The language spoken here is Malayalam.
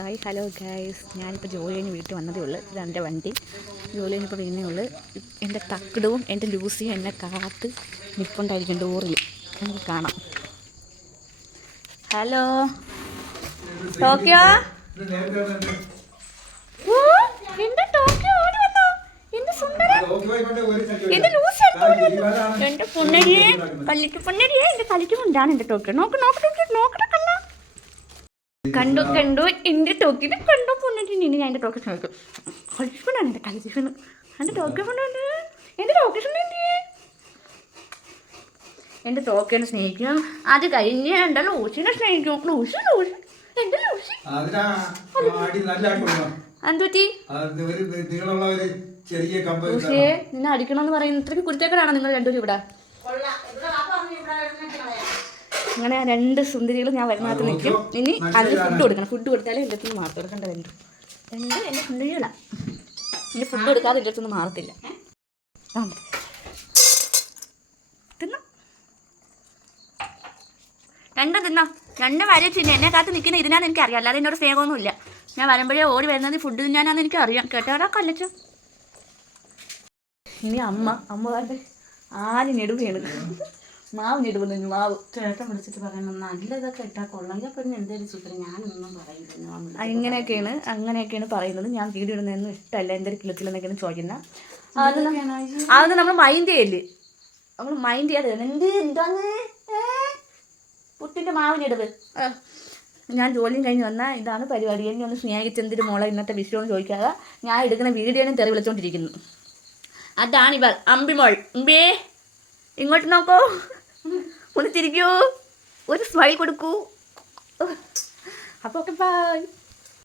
ഹായ് ഹലോ ഗൈസ്, ഞാനിപ്പോൾ ജോലി കഴിഞ്ഞ് വീട്ടിൽ വന്നതേ ഉള്ളൂ. ഇതാണ് എൻ്റെ വണ്ടി. ജോലി കഴിഞ്ഞപ്പോൾ വീണേ ഉള്ളൂ. എൻ്റെ തക്കടവും എൻ്റെ ലൂസിയും എന്നെ കാത്ത് നിൽപ്പുണ്ടായിരിക്കും ഡോറിൽ. നമുക്ക് കാണാം. ഹലോ ടോക്കിയോ, എൻ്റെ ടോക്കിയോ ഓടി വന്നോ? എൻ്റെ സുന്ദരൻ, എൻ്റെ ലൂസി എൻ്റെ പൊന്നരിയെ, കല്ലിക്ക് പൊന്നരിയെ, എൻ്റെ കളിക്കുമുണ്ടാണ് എൻ്റെ ടോക്കിയോ. നോക്ക് നോക്ക് നോക്ക് നോക്കട്ടെ കല്ല. കണ്ടു കണ്ടു എൻ്റെ ടോക്കിനെ കണ്ടു പൊന്നിട്ട് ഇനി ഞാൻ എൻ്റെ ടോക്കി നോക്കും. കളിച്ചുകൊണ്ടാണ് എൻ്റെ കളിച്ചിട്ട് എൻ്റെ ടോക്കി കൊണ്ടുണ്ട്. എൻ്റെ ടോക്കിട്ടുണ്ട്. എൻ്റെ ടോക്കിനെ സ്നേഹിക്കും. അത് കഴിഞ്ഞ് എൻ്റെ ലൂസിനെ സ്നേഹിക്കും. ലൂസി ലൂസി എൻ്റെ ലൂസി എന്തുപറ്റി? ലൂസിയെ നിന്നെ അടിക്കണമെന്ന് പറയുന്ന ഇത്രയ്ക്ക് കുരുത്തേക്കടാണോ നിങ്ങൾ രണ്ടുപേരും ഇവിടെ? അങ്ങനെ രണ്ട് സുന്ദരികളും ഞാൻ വരുന്നതിനകത്ത് നിൽക്കും. ഇനി അതിന് ഫുഡ് കൊടുക്കണം. ഫുഡ് കൊടുത്താലേ എൻ്റെ അടുത്ത് മാറി കൊടുക്കേണ്ട രണ്ട് എൻ്റെ സുന്ദരികളാണ്. ഇനി ഫുഡ് കൊടുക്കാതെ എൻ്റെ അടുത്തൊന്നും മാറത്തില്ല. തിന്നോ, രണ്ടും തിന്നോ. രണ്ട് വരെ തിന്നെ. എന്നെ കാത്ത് നിൽക്കുന്ന ഇതിനാന്ന് എനിക്കറിയാം. അല്ലാതെ എന്നോട് സ്നേഹമൊന്നുമില്ല. ഞാൻ വരുമ്പോഴേ ഓടി വരുന്നത് ഫുഡ് തിന്നാനാന്ന് എനിക്കറിയാം. കേട്ടോടാ കല്ലച്ചു. ഇനി അമ്മ ആലിനിടുകയാണ്. മാവ് ഞെടുവുന്നു. മാവ് ചേട്ടൻ വിളിച്ചിട്ട് പറയുന്നത് നല്ലതൊക്കെ ഇട്ടാൽ കൊള്ളാം. പിന്നെ എന്തായാലും സൂത്രം ഞാനൊന്നും പറയുന്നില്ല. അങ്ങനെയൊക്കെയാണ് പറയുന്നത്. ഞാൻ വീഡിയോ ഇടുന്നതൊന്നും ഇഷ്ടമല്ല. എന്തൊരു കിളത്തിലെന്നൊക്കെയാണ് ചോദിക്കുന്നത്. അതൊന്നും നമ്മൾ മൈൻഡ് ചെയ്യല്ലേ. നമ്മൾ മൈൻഡ് ചെയ്യാതെ എന്താണ് പുട്ടിൻ്റെ മാവ് ഞെടുവ്. ഞാൻ ജോലിയും കഴിഞ്ഞ് വന്നാൽ ഇതാണ് പരിപാടി. എന്നെ ഒന്ന് സ്നേഹിച്ചെന്തിന് മോളെ ഇന്നത്തെ വിഷയമെന്ന് ചോദിക്കാതെ ഞാൻ എടുക്കുന്ന വീഡിയോനും തെറി വിളിച്ചുകൊണ്ടിരിക്കുന്നു. അതാണിവൾ അമ്പിമോൾ. അമ്പിയേ ഇങ്ങോട്ട് നോക്കൂ, ഒന്ന് തിരിക്കൂ, ഒരു സ്മൈൽ കൊടുക്കൂ. അപ്പോൾ ഓക്കെ ബൈ.